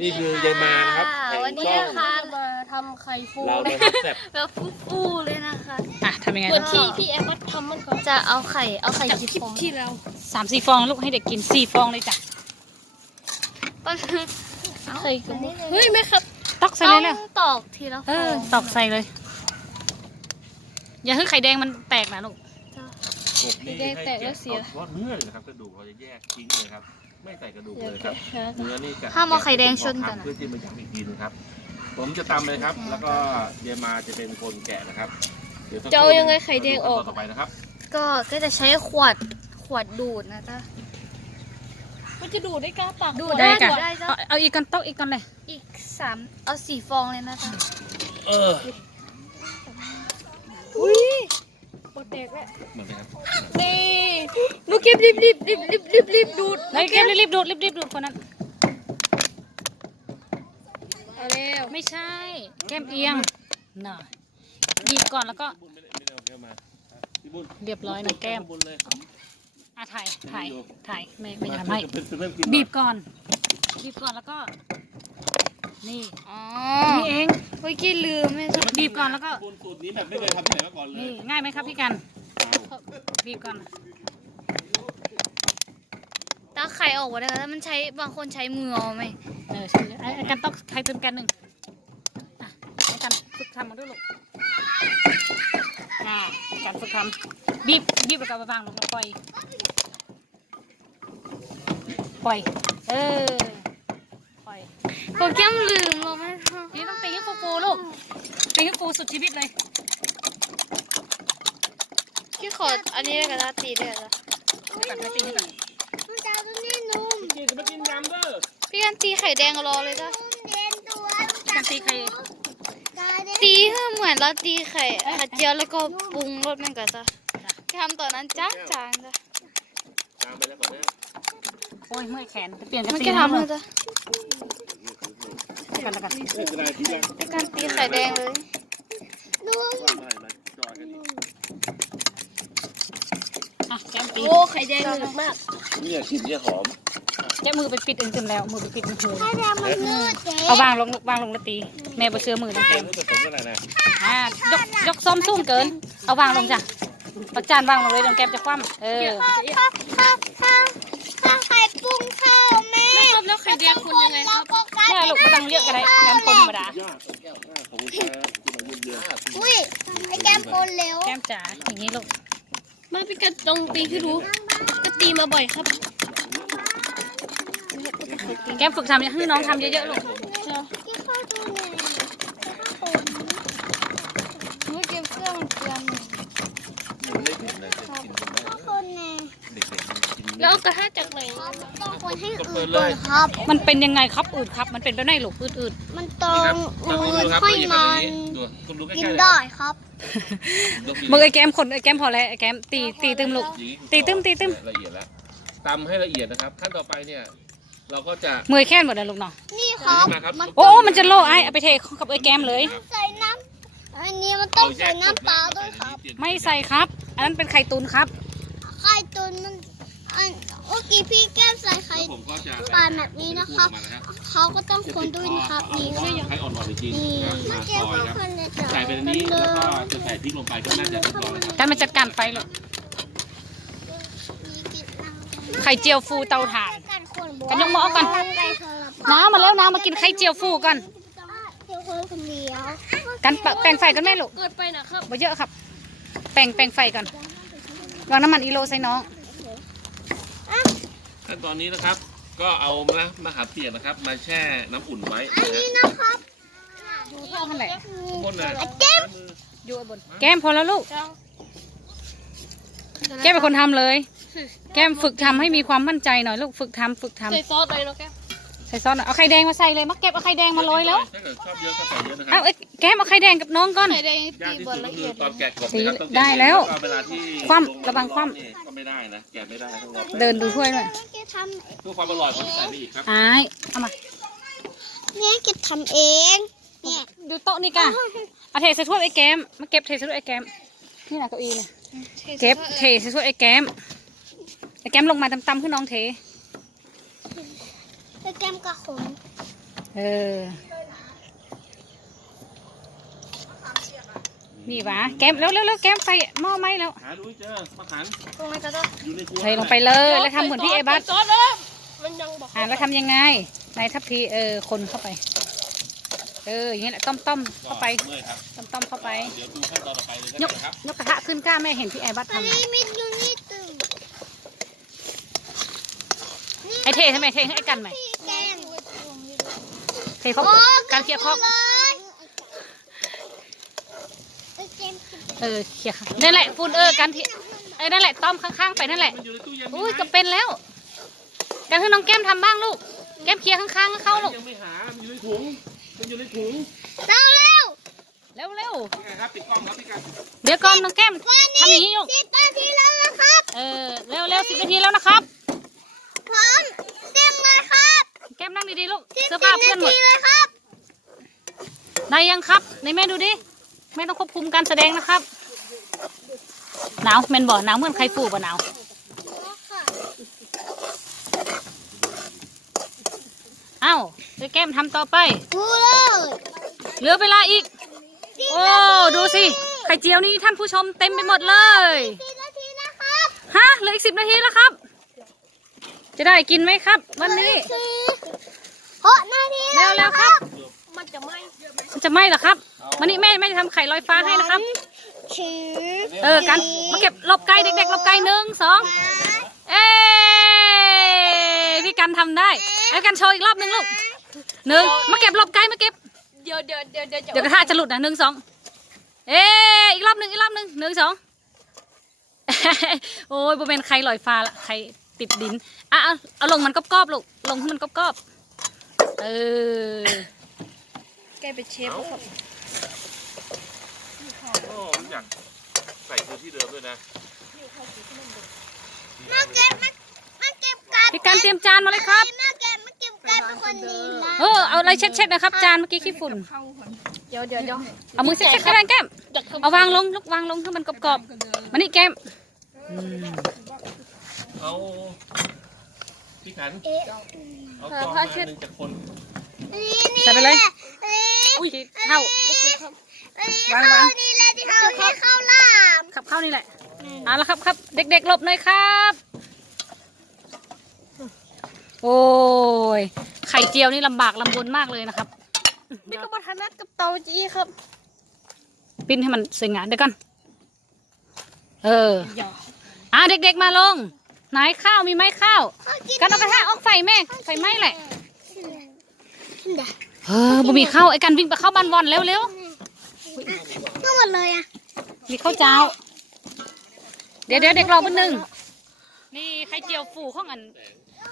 นี่คือยายมานะครับแห่งวันนี้ช่องนะคะมาทำไข่ฟูเราโดนทับแสบแบบฟูๆเลยนะคะอะทำยังไงเหมือนลูกที่พี่แอฟวัดทำมันก่อนจะเอาไข่เอาไข่จากกี่คลิปฟองที่แล้วสามสี่ฟองนะลูกให้เด็กกินสี่ฟองเลยจ้ะต้นไข่กันเฮ้ยแม่ครับตอกใส่ต้เลอยงเลยตอกทีละฟเออองตอกใส่เลย อย่าให้ไข่แดงมันแตกนะลูกกบนี่ให้แกะเอาเฉพาะเนื้อเลยนะครับกระดูกเราจะแยกทิ้งเลยครับ ไม่ใส่กระดูกอย่าเลยครับแกะนะเนื้อนี่กะห้ามเอาไข่แดงชนกันเพื่อที่มันจะอีกทีนึงครับ ผมจะตำเลยครับ แล้วก็ยายมาจะเป็นคนแกะนะครับดี๋วสักคจะรู่เอายังไงไข่แดงออก ต่อไปนะครับก็ก็จะใช้ขวดขวดดูดนะจ๊ะ มันจะดูดได้กล้าปากดูดได้จ้ะ ได้จ้ะ เอาเอาอีกกันตอกอีกกันเลยอีกสามเอาสี่ฟองเลยนะจ๊ะเอออุ้ยปวด แตกแล้วเหมือนกันครับนี่หนูเก็บรีบรีบรีบรีบรีบรีบดูดเฮ้ยเก็บรีบๆดูดรีบๆดูดคนนั้นเอาแล้วไม่ใช่แก้มเอียงน่ะหยิบก่อนแล้วก็บุญไม่ได้ไม่ได้เอาแก้วมาพี่บุญเรียบร้อยนะแก้มบุญเลยอะถ่ายถ่ายถ่ายไม่ไม่จะทำให้เริ่มกินบีบก่อนบีบก่อนแล้วก็ นี่อ๋อนี่เองเมื่อกี้ลืมไม่ใช่บีบก่อนแล้วก็บุญสูตรนี้แบบไม่เคยทำที่ไหนมาก่อนเลยนี่ง่ายไหมครับพี่กันบีบก่อนตาไข่ออกมาได้แล้วมันใช้บางคนใช้มือเอาไหมเออใช่ไอ้ไอ้กันต้องใครเติมกันหนึ่งอะไอ้กันฝึกทำมาด้วยลูกอ่าการฝึกทำบีบบีบแล้วก็ไปวางลงแล้วปล่อย ปล่อย เออปล่ อยโปรแกรมลืมเราไม่ทนี่ต้องตีให้ฟูฟูๆลูกตีให้ฟูสุดชีวิตเลยำพี่ขออันนี้เลยก็ได้ตีเลยจ้ะให้ก่อนให้ตีให้ก่อนกินจะมากินยำเด้อพี่กันตีไข่แดงรอเลยจ้ะการตีใครตีให้เหมือนเราตีไข่ไข่เจียวแล้วก็ปรุงรสมันก็จะทำตอนนั้นจ้างจางจ้ะตามไปแล้วก่อนนะโอ้ยเมื่อยแขนจะเปลี่ยนกันมันตีก็ให้ทำเลยจ้ะ กันแล้วกันนี่คือนายที่รักพี่กันตีไข่แดงเลยว่าอะไรมาจอยกันดิอะแก้มตีโอ้ไข่แดงหนึบมากเนี่ยกลินเนี่ยหอมแก้มมือไปปิดเองเต็มแล้ว มือไปปิดมันเลยเอาวางลงลูกวางลงแล้วตี แม่บ่เชื่อมือน้องแก้มรู้สึกผมก็ไหนนะอ่ายกยกซ้อมสู้เกิน เอาวางลงจ้ะประจานวางลงเลยน้องแก้มจะคว่ำเออไข่ปรุงข้าว แม่แม่ครับแล้วไข่แดงคุณยังไงครับได้ลูกไม่ต้องเยอะก็ได้แก้มคนธรรมดายากแก้วหน้าของคุณแม่ที่มาเยี่ยมเยือนอุ้ยไอ้แก้มคนเร็วแก้มจ๋าอย่างนี้ลูกมาพี่กันตรงตีที่รู้ก็ตีมาบ่อยครับแก้มฝึกทำให้น้องทำเยอะๆลูกเมื่อกี้เครื่องเตือนหนูมันไม่ผิดเลยจะกินกันได้เด็กๆกินแล้วเอากระทะ จากไหนต้องคนให้ก็อื่เปินดเลยครับ มันเป็นยังไงครับอืดครับ มันเป็นแบบไหนลูกอืดอืดมันตรนี่งครับมือดูครับค่อยมันดูคุณดูใกล้กินๆเลยได้ครับมือไอ้แก้มคนไอ้แก้มพอแล้วไอ้แก้มตีตีตึมลูกตีตึ้มตีตึ้ม ละเอียดแล้วตำให้ละเอียดนะครับ ขั้นต่อไปเนี่ย เราก็จะ มือแค่นหมดเลยลูกเนาะนี่ครับ มาครับโอ้มันจะโล่ไอ้เอาไปเทกับไอ้แก้มเลย ใส่น้ำอันนี้มันต้องใส่น้ำปลาด้วยครับ ไม่ใส่ครับ อันนั้นเป็นไข่ตุนครับ ไข่ตุนมันอันเมื่อกี้พี่แก้มใส่ไข่ผมก็จะปลาแบบนี้นะครับเขาก็ต้องคนด้วยนะครับนี่ก็ยังไข่อ่อนๆจริงนี่ๆมาซอยครับใส่ไปในนี้แล้วก็จะใส่พริกลงไปก็น่าจะเรียบร้อยครับการมาจัดการไฟลูกไข่เจียวฟูเตาถ่านกันยกหม้อก่อนน้ำมาแล้วน้ำมากินไข่เจียวฟูก่อนเดี๋ยวคนคนเดียวกันปะแปลงไฟกันแม่ลูกเกิดไปนะครับบ่เยอะครับ แปลงแปลงไฟก่อนวางน้ำมันอีโลใส่น้อง ขั้นตอนนี้นะครับ ก็เอามะมะขามเปียกนะครับ มาแช่น้ำอุ่นไว้นะฮะนะครับดูเท่ากันแหละทุกคนนะอยู่ไอ้บนแก้มพอแล้วลูก แก้มเป็นคนทำเลย แก้มฝึกทำให้มีความมั่นใจหน่อยลูก ฝึกทำฝึกทำ ใส่ซอสเลยเนาะแก ใส่ซอสหน่อยเอาไข่แดงมาใส่เลยมักเก็บเอาไข่แดงมาโรยแล้วถ้าเกิดชอบเยอะก็ใส่เยอะนะคเอารับเอ้ยแก้มเอาไข่แดงกับน้องก่อน ไข่แดงยากตีที่บสุนดก็ละคืเอีอยดตอนแกะกบสีนะครับต้องได้แล้วก็เวลาที่คว่ำระวังคว่ำ นี่ก็ไม่ได้นะแกะไม่ได้ต้องรอเดินดูถ้วยหน่อยแกทเพื่อความอร่อยของใส่ไปอีกครับอายเอามาำเนี่ยแกทำเอง เนี่ยดูโต๊ะนี่ก่ะเอาเทใส่ถ้วยไอ้แก้มมาเก็บเทใส่ถ้วยไอ้แก้มนี่นะเก้าอี้เนี่ยเก็บเทใส่ถ้วยไอ้แก้มไอ้แก้มลงมาตำๆขึ้นน้องเท แล้วแก้มกระขมเออ นี่หวะแก้มเร็วเร็วเร็วแก้มไฟหม้อไหมแล้ว หาดูให้เจอมะขันตรงไหนก็ได้อยู่ในครัวเทลงไปเลยแล้วทำเหมือนพี่เอบัสซอสแล้วมันยังบอกอ่าแล้วทำยังไงในทัพพีเออคนเข้าไป เอออย่างนี้แหละต้มต้มๆเข้าไปเมื่อยครับต้มต้มๆเข้าไป เดี๋ยวดูขั้นตอนต่อไปเลยยนะกครับยกกระทะขึ้นกล้าแม่เห็นพี่เอบัสทำอะมิดอยู่นี่ตึงไอเทใช่ไหมเทให้ไอ้กันไหมแกง เทเขาการเคลียร์คอกเออเคลียร์ค่ะนั่นแหละปูนเออการที่เออนั่นแหละต้มข้างๆไปนั่นแหละมันอยู่ในตู้เย็นอุ้ยก็เป็นแล้ว การให้น้องแก้มทำบ้างลูก แก้มเคลียร์ข้างๆให้เขาลูก ยังไม่หา มันอยู่ในถุง มันอยู่ในถุง เราเร็วเร็วเร็วยังไงครับปิดกล้องครับพี่กันๆเดี๋ยวก่อนน้องแก้มทำอย่างนี้ลูกสิบนาทีแล้วนะครับ เออเร็วเร็วสิบนาทีแล้วนะครับ พร้อมเตรียมมาครับ แก้ม นั่งดีๆลูกสิบเสื้อผ้าเพื่อนหมดนาทีเลยครับได้ยังครับในแม่ดูดิแม่ต้องควบคุมการแสดงนะครับ หนาวแมนบ่หนาวเหมือนใครฟูบ่หนาวเอ้าเดี๋ยวแก้มทำต่อไปดูเลยเหลือเวลาอีก โอ้ดูสิไข่เจียวนี่ท่านผู้ชมเต็มไปหมดเลยสิบนาทีนะครับฮะเหลืออีกสิบนาทีแล้วครับ จะได้กินไหมครับ วันนี้สี่ หกนาทีเร็วเร็วๆครับ มันจะไหมมันจะไหมเหรอครับวันนี้แม่แม่จะทำไข่ลอยฟ้าให้นะครับชื่อเออกันมาเก็บหลบไก่เด็กๆหลบไก่หนึ่งสองเอ้ยพี่กันทำได้ไอ้กันโชว์อีกรอบหนึ่งลูกหนึ่งมาเก็บหลบไก่มาเก็บเดี๋ยวเดี๋ยวเดี๋ยวเดี๋ยวเดี๋ยวกระทะจะหลุดนะหนึ่งสองเอ้ยอีกรอบหนึ่งอีกรอบหนึ่งหนึ่งสองโอ้ยบเป็นไข่ลอยฟ้าละไข่ติดดินอะเอาเอาลงมันกรอบๆลูกลงให้มันกรอบๆ เออ แกเป็นเชฟแล้วครับโอ้ผมอยากใส่คือที่เดิมด้วยนะมาเก็บมามาเก็บกันพี่กันเตรียมจานมาเลยครับ มาเก็บมาเก็บกันเป็นคนดีนะเออ เอาอะไรเช็ดๆนะครับ จานเมื่อกี้ขี้ฝุ่น เดี๋ยวเดี๋ยวเดี๋ยวเอามือเช็ดๆก็ได้แก้ม เอาวางลงลูกวางลงให้มันกรอบๆมานี่แก้มอืมเอา พี่ขันเอาจองมาหนึ่งจากคนใส่ไปเลย อุ้ยขี้เท่าวางเข้าวางนี่แหละที่เขาที่เข้าล่ามขับเข้านี่แหละเอาละครับครับเด็กๆหลบหน่อยครับ โอ้ยไข่เจียวนี่ลำบากลำบนมากเลยนะครับนี่ก็มาทนัดกับเตาจีครับ ปิ้นให้มันสวยงามเดี๋ยวก่อนเอออย่าอะเด็กๆมาลง ไหนข้าวมีไหมข้าวกันเอากระทะออกไฟแม่ไฟไหม้แหละเออบ่มีข้าวไอ้กันวิ่งไปเข้าบ้านวอนเร็วทั้งหมดเลยอะๆมีข้าวเจ้า เดี๋ยวเดี๋ยวเด็กรอแป๊บนึงนี่ไข่เจียวฟูของอัน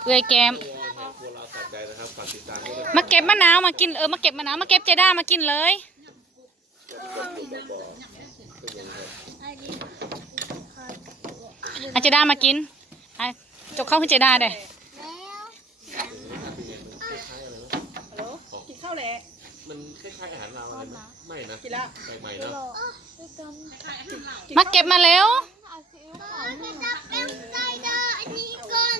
เอื้อยแกมมาเก็บมะนาวมากินเออมาเก็บมะนาวมาเก็บเจด้ามากินเลยอาเจด้ามากิน อะจกเข้าให้เจด้าเด้กินข้าวแหละมันคล้ายๆอาหารเราอะไรไหมไม่นะกินละใหม่ๆเนาะมาเก็บมาเร็วจะจับเป็นไส้เดอร์อันนี้ก่อน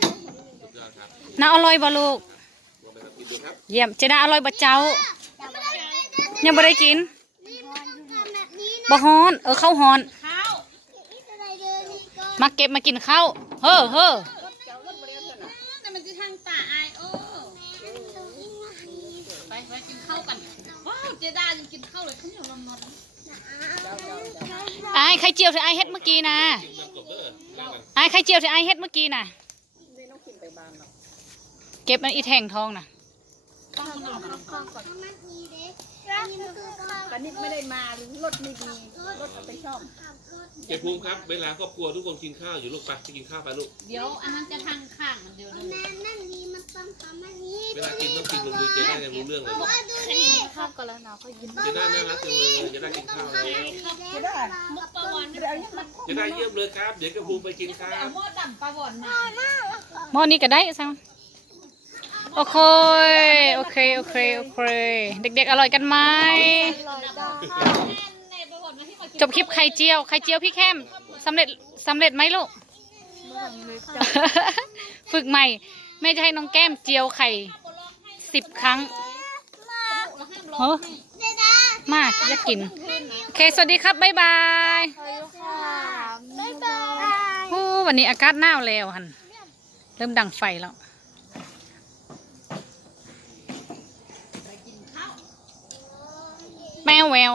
สุดยอดครับน้าอร่อยบ่ลูกลองไปกินดูครับเยี่ยมเจด้าอร่อยบ่เจ้า ยังบ่ได้กินนี่มันทำแบบนี้บ่ฮอน เออข้าวฮอนนี่จะได้เดินนี่ก่อน มาเก็บมากินข้าว เฮ้อเฮ้อแต่มันจะทางตาอายโอ้แม่ไปไปกินข้าวกันว้าวเจด้ายังกินข้าวเลยข้าวเหนียวร้อนๆไอ้ไข่เจียวที่ไอ้เฮ็ดเมื่อกี้นะน้ำกบเด้อแล้วกันไอ้ไข่เจียวที่ไอ้เฮ็ดเมื่อกี้น่ะเก็บมันอีแทงทองน่ะ มันมีเด็กนี่มันคือข้าวกันนิดไม่ได้มาหรือรถไม่ดีรถเอาไปซ่อมเก็บภูมิครับ เวลาครอบครัวทุกคนกินข้าวอยู่ลูกไปไปกินข้าวไปลูก เดี๋ยวอันนั้นจะทางข้างมันเดี๋ยวแม่นั่นนี่มันต้องทำอันนี้เวลากินต้องกินลงดูเจน่าจะรู้เรื่องเลยว่าดูนี่ข้าวก่อนแล้วหนาวค่อยกิน เจน่าน่ารักจังเลยเจน่ากินข้าวแล้วจะได้ มุกปลาวันไม่ได้เอามาเจน่าเยี่ยมเลยครับ เดี๋ยวกับภูมิไปกินข้าวหม้อนี้ก็ได้ซัง โอเค โอเค โอเค โอเค เด็กๆ อร่อยกันไหม จบคลิปไข่เจียว ไข่เจียวพี่แคมสำเร็จสำเร็จไหมลูก ฝึกใหม่ แม่จะให้น้องแก้มเจียวไข่สิบครั้งโหมากอยากกิน โอเค สวัสดีครับบ๊ายบายบ๊ายบายโอ้วันนี้อากาศหนาวแล้วหัน เริ่มดังไฟแล้ว แมวแวว